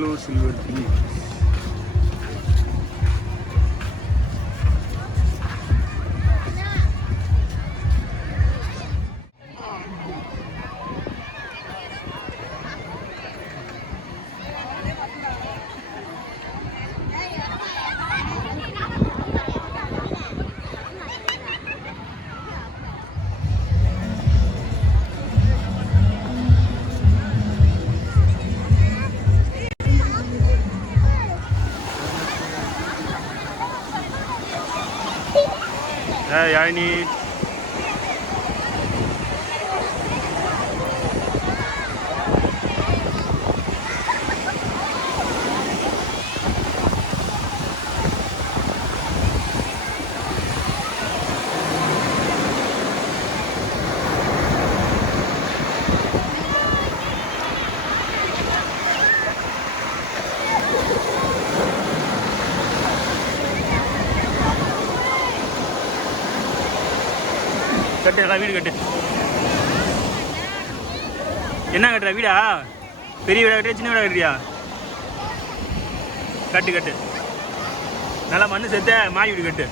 Cuddalore silver beach. Yazhini கட்டு நல்லா வீடு கட்டு. என்ன கட்டுற வீடா? பெரிய வீடா கட்டுறியா சின்ன வீடா கட்டுறியா? கட்டு கட்டு நல்லா மண்ணு சேர்த்த மாடி வீடு கட்டு.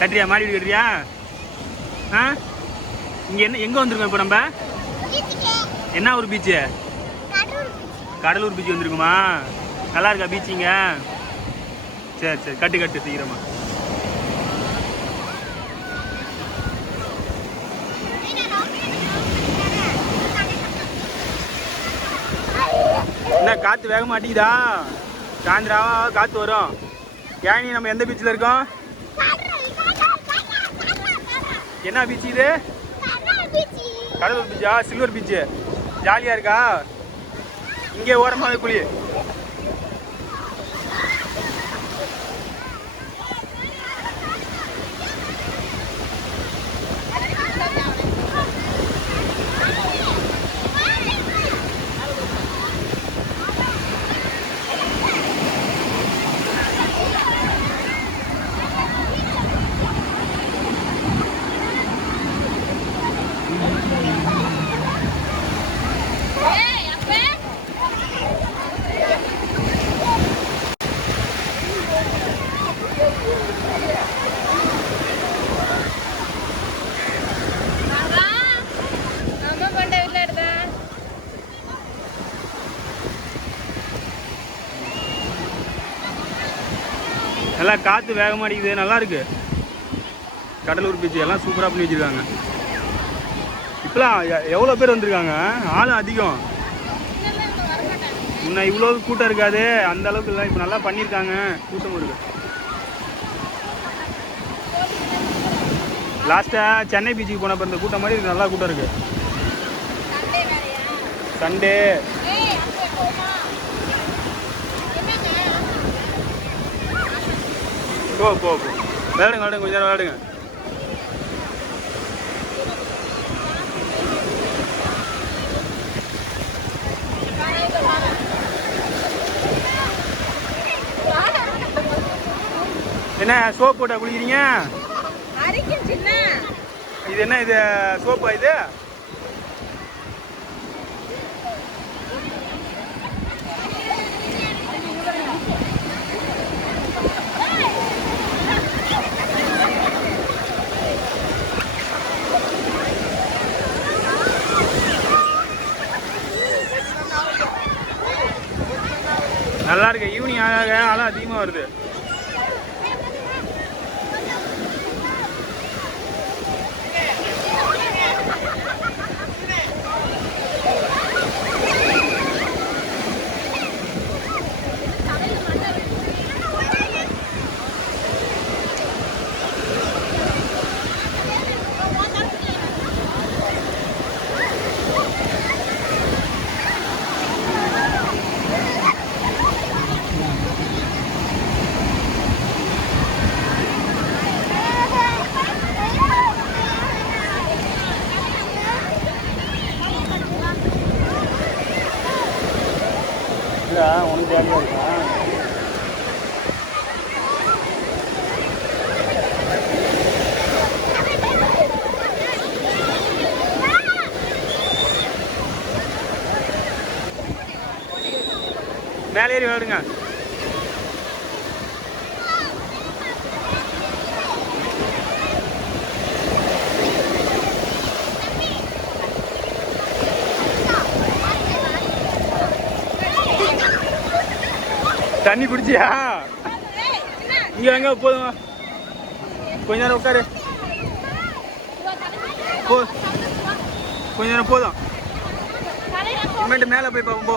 கட்டுறியா? மாடி வீடு கட்டுறியா? இங்கே என்ன எங்கே வந்திருக்கோம் இப்போ நம்ம? என்ன ஒரு பீச்சு? கடலூர் பீச் வந்திருக்குமா? நல்லா இருக்கா பீச்சிங்க? சரி சரி கட்டு கட்டு சீக்கிரமா. என்ன காற்று வேக மாட்டேங்குதா? சாயந்தராவா காற்று வரும். ஏன் நம்ம எந்த பீச்சில் இருக்கோம்? என்ன பீச் இது? கடலூர் பீச்சா? சில்வர் பீச்சு ஜாலியாக இருக்கா? இங்கே ஓரமாக குழி. நல்லா காற்று வேக மாட்டேங்குது. நல்லா இருக்கு கடலூர் பீச். எல்லாம் சூப்பராக பண்ணி வச்சுருக்காங்க. இப்போலாம் எவ்வளோ பேர் வந்திருக்காங்க? ஆளும் அதிகம். முன்ன இவ்வளோ கூட்டம் இருக்காது, அந்த அளவுக்கு இல்லை. இப்போ நல்லா பண்ணியிருக்காங்க, கூட்டம் இருக்கு. லாஸ்ட்டாக சென்னை பீச்சுக்கு போனப்போ இந்த கூட்டம் மாதிரி நல்லா கூட்டம் இருக்கு. சண்டே போ போ போ விளையாடுங்க விளையாடுங்க கொஞ்சம் நேரம் விளையாடுங்க. என்ன சோப் போட்டா குளிக்கிறீங்க? இது என்ன இது சோப்பா இது? நல்லா இருக்கு. ஈவினிங் ஆக ஆளா அதிகமாக வருது. விளையாடுங்க. தண்ணி குடிச்சியா? இங்க எங்க போதும், கொஞ்ச நேரம் உட்காரு. கொஞ்ச நேரம் போதும். இனிமேட்டு மேலே போய் பார்ப்போம் போ.